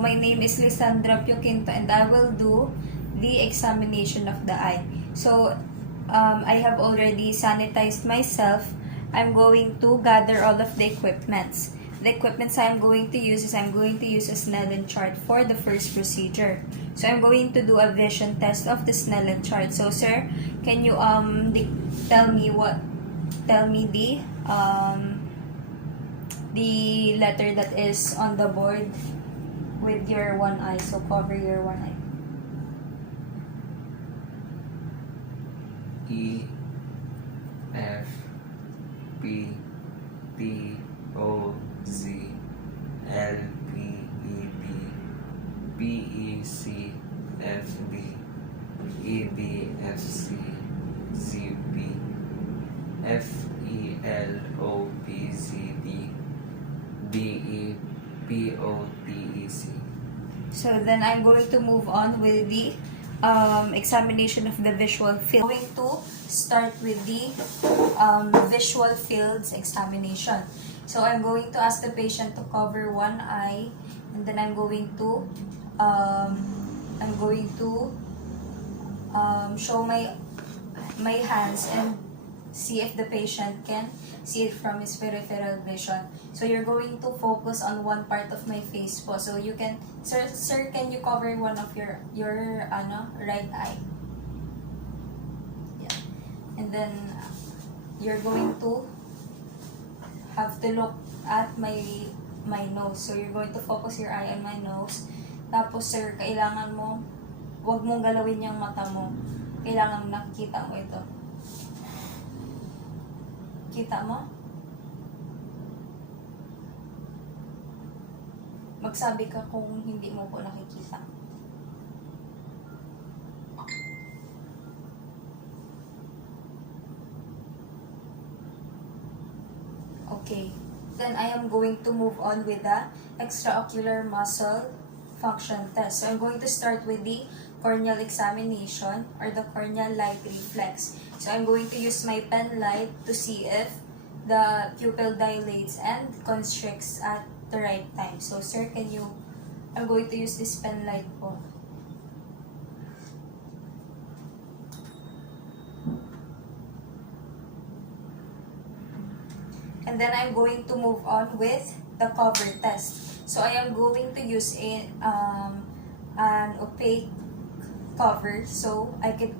My name is Lysandra Pioquinto and I will do the examination of the eye. So, I have already sanitized myself. I'm going to gather all of the equipments. The equipments I'm going to use is I'm going to use a Snellen chart for the first procedure. So, I'm going to do a vision test of the Snellen chart. So, sir, can you tell me the letter that is on the board with your one eye. So cover your one eye. E F P T O Z L P E D P E C F D E D F C Z P F E L O P Z D D E P O T E C. So then I'm going to move on with the examination of the visual field. I'm going to start with the visual fields examination. So I'm going to ask the patient to cover one eye, and then I'm going to show my hands and see if the patient can see it from his peripheral vision. So you're going to focus on one part of my face po. So you can, sir, can you cover one of your right eye? Yeah. And then you're going to have to look at my nose. So you're going to focus your eye on my nose. Tapos sir, kailangan mo, wag mong galawin yung mata mo. Kailangan nakikita mo ito. Kita mo? Magsabi ka kung hindi mo po nakikita. Okay. Then I am going to move on with the extraocular muscle function test. So I'm going to start with the corneal examination or the corneal light reflex. So I'm going to use my pen light to see if the pupil dilates and constricts at the right time. So sir, I'm going to use this pen light po. And then I'm going to move on with the cover test. So I am going to use an opaque cover so I can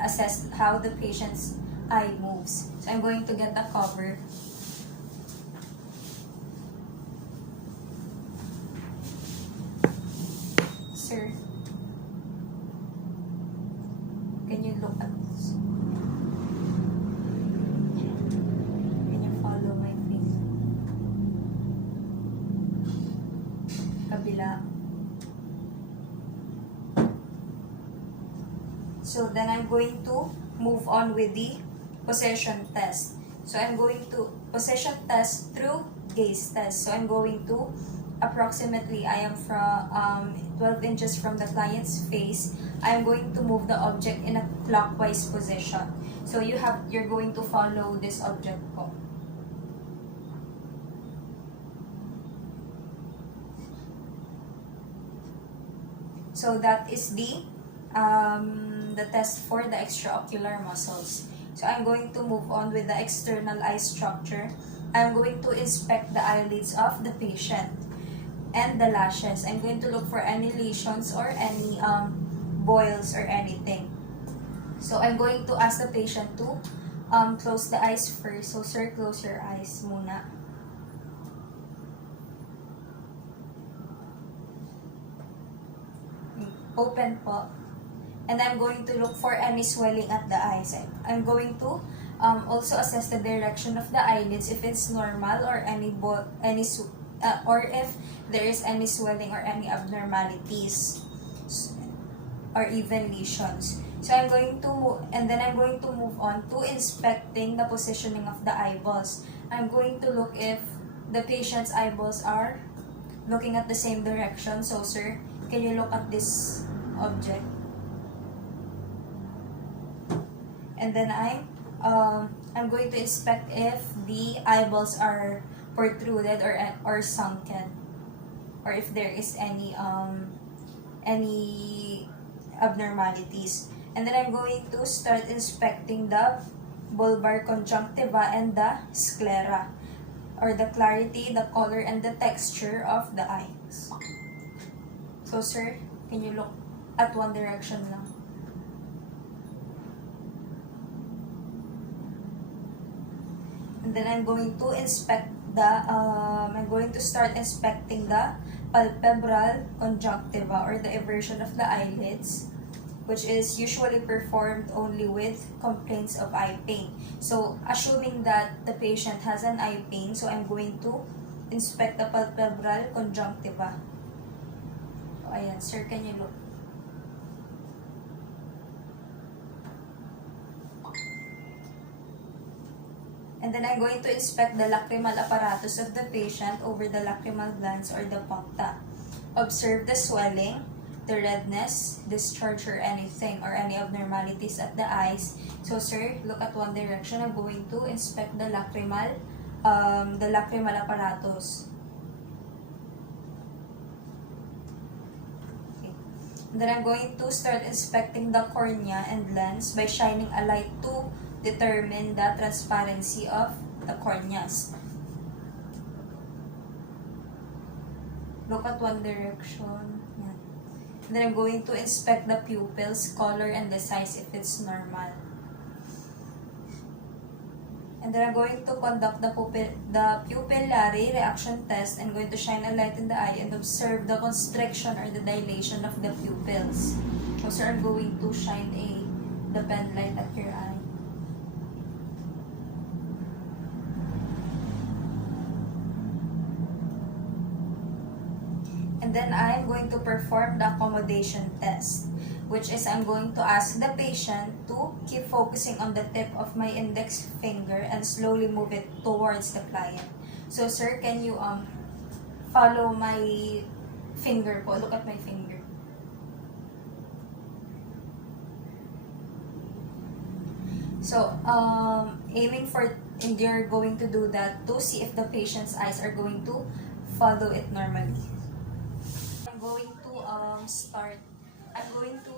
assess how the patient's eye moves. So I'm going to get the cover. Sir, can you look at this? Can you follow my face? Kabila. So then I'm going to move on with the possession test. So I'm going to possession test through gaze test. So I'm going to approximately, I am from 12 inches from the client's face. I'm going to move the object in a clockwise position. So you're going to follow this object po. So that is the test for the extraocular muscles. So I'm going to move on with the external eye structure. I'm going to inspect the eyelids of the patient and the lashes. I'm going to look for any lesions or any boils or anything. So I'm going to ask the patient to close the eyes first. So sir, close your eyes muna. Open po. And I'm going to look for any swelling at the eyes. I'm going to also assess the direction of the eyelids if it's normal or or if there is any swelling or any abnormalities or even lesions. So I'm going to move on to inspecting the positioning of the eyeballs. I'm going to look if the patient's eyeballs are looking at the same direction. So sir, can you look at this object? And then I'm going to inspect if the eyeballs are protruded or sunken. or if there is any abnormalities. And then I'm going to start inspecting the bulbar conjunctiva and the sclera, or the clarity, the color, and the texture of the eyes. So sir, can you look at one direction lang? And then I'm going to inspect I'm going to start inspecting the palpebral conjunctiva, or the eversion of the eyelids, which is usually performed only with complaints of eye pain. So, assuming that the patient has an eye pain, so I'm going to inspect the palpebral conjunctiva. So, ayan, sir, can you look? And then I'm going to inspect the lacrimal apparatus of the patient over the lacrimal glands or the puncta. Observe the swelling, the redness, discharge, or anything, or any abnormalities at the eyes. So sir, look at one direction. I'm going to inspect the lacrimal apparatus. Okay. And then I'm going to start inspecting the cornea and lens by shining a light to determine the transparency of the corneas. Look at one direction. Yan. And then I'm going to inspect the pupils, color, and the size if it's normal. And then I'm going to conduct the pupillary reaction test. I'm going to shine a light in the eye and observe the constriction or the dilation of the pupils. So sir, I'm going to shine the pen light at your eye. And then I'm going to perform the accommodation test, which is I'm going to ask the patient to keep focusing on the tip of my index finger and slowly move it towards the client. So sir, can you follow my finger po? Look at my finger. So aiming for, and you're going to do that to see if the patient's eyes are going to follow it normally. I'm going to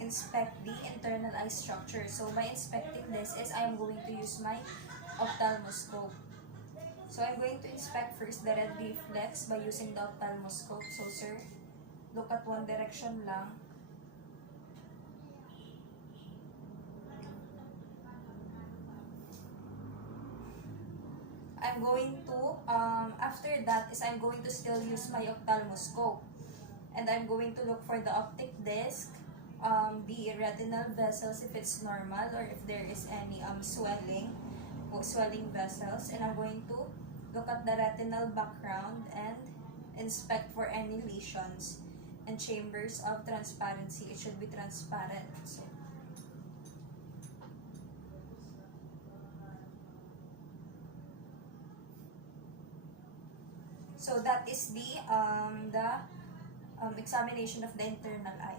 inspect the internal eye structure. So by inspecting this is I am going to use my ophthalmoscope. So I'm going to inspect first the red reflex by using the ophthalmoscope. So sir, look at one direction lang. I'm going to, after that is I'm going to still use my ophthalmoscope. And I'm going to look for the optic disc, the retinal vessels if it's normal, or if there is any swelling vessels. And I'm going to look at the retinal background and inspect for any lesions and chambers of transparency. It should be transparent. So that is the examination of the internal eye.